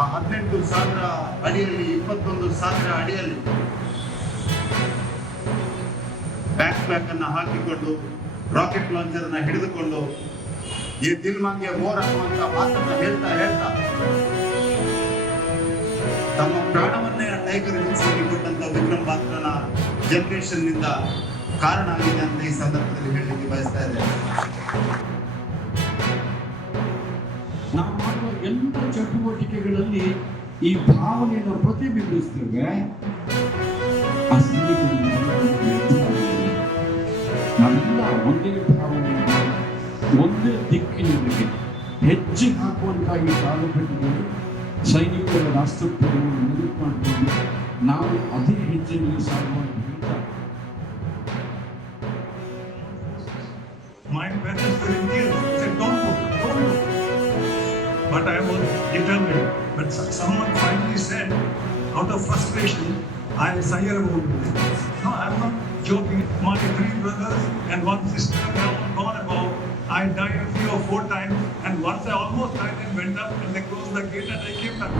ಆ 18,000 ಅಡಿಯಲ್ಲಿ 21,000 ಅಡಿಯಲ್ಲಿ ಬ್ಯಾಕ್ ಅನ್ನ ಹಾಕಿಕೊಂಡು ರಾಕೆಟ್ ಲಾಂಚರ್ ಅನ್ನ ಹಿಡಿದುಕೊಂಡು ಈ ದಿಲ್ ಮಾಂಗೆ ಬೋರ್ ಅನ್ನುವಂತ ಮಾತನ್ನ ಹೇಳ್ತಾ ತಮ್ಮ ಪ್ರಾಣವನ್ನೇ ಟೈಗರ್ ಹಿಲ್ಸ್ಗೆ ಕೊಟ್ಟಂತ ವಿಕ್ರಮ್ ಬಾತ್ರನ ಜನರೇಷನ್ ನಿಂದ ಕಾರಣ ಆಗಿದೆ ಅಂತ ಈ ಸಂದರ್ಭದಲ್ಲಿ ಹೇಳಲಿಕ್ಕೆ ಬಯಸ್ತಾ ಇದ್ದೇನೆ. ನಾವು ಮಾಡುವ ಎಲ್ಲ ಚಟುವಟಿಕೆಗಳಲ್ಲಿ ಈ ಭಾವನೆಯನ್ನು ಪ್ರತಿಬಿಂಬಿಸ್ತೇವೆ. ಆ ನಾವೆಲ್ಲ ಒಂದೇ ಭಾವನೆಯಿಂದ ಒಂದೇ ದಿಕ್ಕಿನಲ್ಲಿ ಹೆಜ್ಜೆ ಹಾಕುವಂತಹ ಈ ಕಾಲಘಟ್ಟದಲ್ಲಿ ಸೈನಿಕರ ರಾಷ್ಟ್ರಪತಿಗಳನ್ನು ನೆನಪು ಮಾಡಿಕೊಂಡು ನಾವು ಅದೇ ಹೆಜ್ಜೆಯಲ್ಲಿ ಸಾಗುವಂತ ಹೇಳ್ತಾರೆ. My parents were in tears. They said, don't go. But I was determined. But someone finally said, out of frustration, I'll sire about it. No, I'm not joking. My 3 brothers and 1 sister, they are all gone above. I died 3 or 4 times, and once I almost died and went up and they closed the gate and I came back.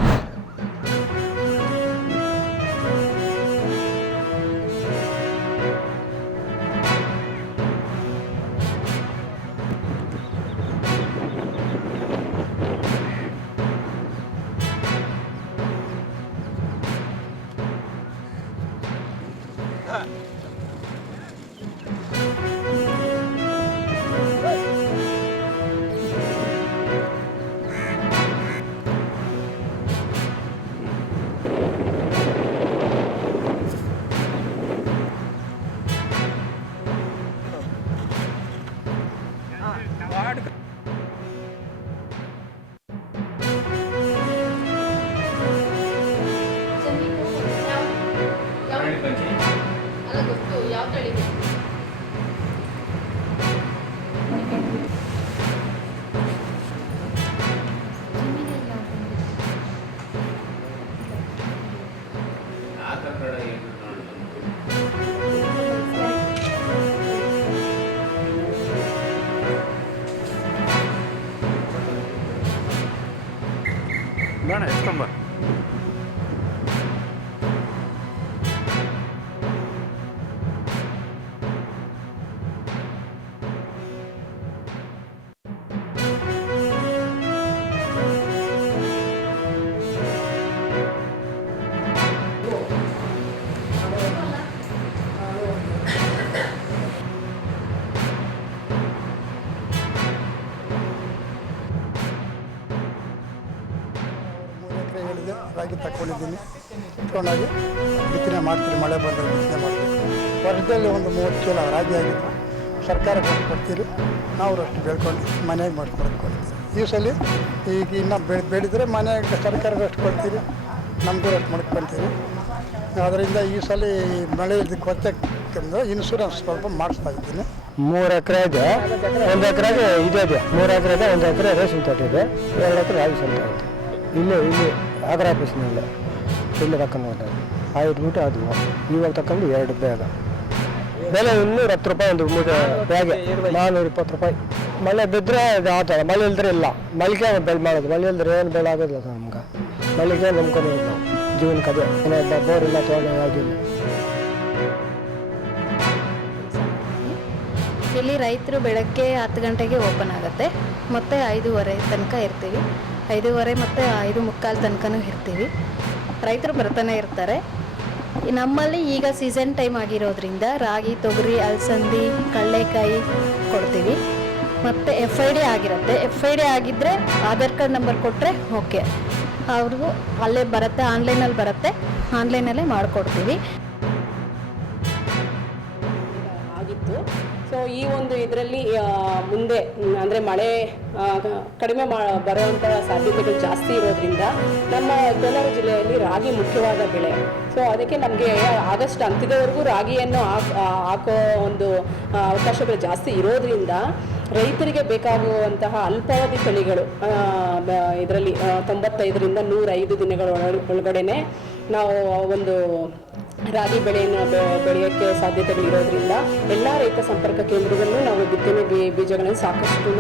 Gana, estamba. ರಾಗಿ ತಗೊಂಡಿದ್ದೀನಿ, ಇಟ್ಕೊಂಡಾಗಿ ಬಿತ್ತನೆ ಮಾಡ್ತೀರಿ. ಮಳೆ ಬಂದರೆ ಬಿತ್ತನೆ ಮಾಡಬೇಕು. ವರ್ಷದಲ್ಲಿ ಒಂದು 30 ಚೀಲ ರಾಗಿ ಆಗಿದ್ದು ಸರ್ಕಾರಕ್ಕೆ ಅಷ್ಟು ಕೊಡ್ತೀರಿ, ನಾವು ಅಷ್ಟು ಬೆಳ್ಕೊಂಡು ಮನೆಗೆ ಮಾಡ್ಕೊಡ್ತೀವಿ. ಈ ಸಲ ಈಗ ಇನ್ನೂ ಬೆಳೆದರೆ ಮನೆಗೆ ಸರ್ಕಾರಕ್ಕೆ ಅಷ್ಟು ಕೊಡ್ತೀರಿ, ನಮಗೂ ಅಷ್ಟು ಮಾಡ್ಕೊತೀವಿ. ಅದರಿಂದ ಈ ಸಲ ಮಳೆ ಕೊಚ್ಚಕ್ಕೆ ಇನ್ಶೂರೆನ್ಸ್ ಸ್ವಲ್ಪ ಮಾಡಿಸ್ತಾ ಇದ್ದೀನಿ. 3 ಎಕರೆ ಇದೆ, 1 ಎಕರೆಗೆ ಇದೆ 3 ಎಕರೆ ಇದೆ, 1 ಎಕರೆ ರೇಷನ್ ತೋಟ ಇದೆ, 2 ಎಕರೆ ರಾಗಿ ಸಂತ ಇದೆ. ಇಲ್ಲಿ ಆಗ್ರ ಆಫೀಸ್ನಲ್ಲೇ ಇಲ್ಲಿ ತಕೊಂಡು ₹5 ಅದು ಇವಾಗ ತಗೊಂಡು ₹2 ಅದ ಬೆಲೆ. ₹210 ಒಂದು ಮೂಟೆ ಬ್ಯಾಗೆ, ₹420. ಮಳೆ ಬಿದ್ದರೆ ಅದು ಆಗ್ತದೆ, ಮಳೆ ಇಲ್ದ್ರೆ ಇಲ್ಲ. ಮಳೆಗೆ ಬೆಳೆ ಮಾಡೋದು, ಮಳೆ ಇಲ್ದ್ರೆ ಏನು ಬೆಳೆ ಆಗೋದಿಲ್ಲ ಸರ್ ನಮ್ಗೆ. ಮಳೆಗೆ ನಂಬ್ಕೊಂಡಿಲ್ಲ ನಾವು ಜೀವನಕ್ಕೆ. ಅದೇ ಬೋರ್ ಇಲ್ಲ, ತೋಟ ಯಾವುದಿಲ್ಲ. ಇಲ್ಲಿ ರೈತರು ಬೆಳಗ್ಗೆ 10 ಗಂಟೆಗೆ ಓಪನ್ ಆಗುತ್ತೆ, ಮತ್ತು 5:15 ತನಕ ಇರ್ತೀವಿ. 5:15 ಮತ್ತು 5:45 ತನಕನೂ ಇರ್ತೀವಿ. ರೈತರು ಬರ್ತಾನೆ ಇರ್ತಾರೆ. ನಮ್ಮಲ್ಲಿ ಈಗ ಸೀಸನ್ ಟೈಮ್ ಆಗಿರೋದ್ರಿಂದ ರಾಗಿ, ತೊಗರಿ, ಅಲಸಂದಿ, ಕಡಲೆಕಾಯಿ ಕೊಡ್ತೀವಿ. ಮತ್ತು FID ಆಗಿರುತ್ತೆ. FID ಆಗಿದ್ದರೆ ಆಧಾರ್ ಕಾರ್ಡ್ ನಂಬರ್ ಕೊಟ್ಟರೆ ಓಕೆ, ಅವ್ರಿಗೂ ಅಲ್ಲೇ ಬರುತ್ತೆ, ಆನ್ಲೈನಲ್ಲಿ ಬರುತ್ತೆ, ಆನ್ಲೈನಲ್ಲೇ ಮಾಡಿಕೊಡ್ತೀವಿ. ಆಗಿತ್ತು. ಸೊ ಈ ಒಂದು ಇದರಲ್ಲಿ ಮುಂದೆ ಅಂದರೆ ಮಳೆ ಕಡಿಮೆ ಬರುವಂಥ ಸಾಧ್ಯತೆಗಳು ಜಾಸ್ತಿ ಇರೋದ್ರಿಂದ ನಮ್ಮ ಕೋಲಾರ ಜಿಲ್ಲೆಯಲ್ಲಿ ರಾಗಿ ಮುಖ್ಯವಾದ ಬೆಳೆ. ಸೊ ಅದಕ್ಕೆ ನಮಗೆ ಆಗಸ್ಟ್ ಅಂತ್ಯದವರೆಗೂ ರಾಗಿಯನ್ನು ಹಾಕೋ ಒಂದು ಅವಕಾಶಗಳು ಜಾಸ್ತಿ ಇರೋದ್ರಿಂದ ರೈತರಿಗೆ ಬೇಕಾಗುವಂತಹ ಅಲ್ಪಾವಧಿ ತಳಿಗಳು ಇದರಲ್ಲಿ 95ರಿಂದ 105 ದಿನಗಳ ಒಳಗಡೆ ನಾವು ಒಂದು ರಾಗಿ ಬೆಳೆಯನ್ನು ಬೆಳೆಯೋಕ್ಕೆ ಸಾಧ್ಯತೆಗಳಿರೋದ್ರಿಂದ ಎಲ್ಲ ರೈತ ಸಂಪರ್ಕ ಕೇಂದ್ರದಲ್ಲೂ ನಾವು ಬಿತ್ತನೆ ಬೀಜಗಳನ್ನು ಸಾಕಷ್ಟು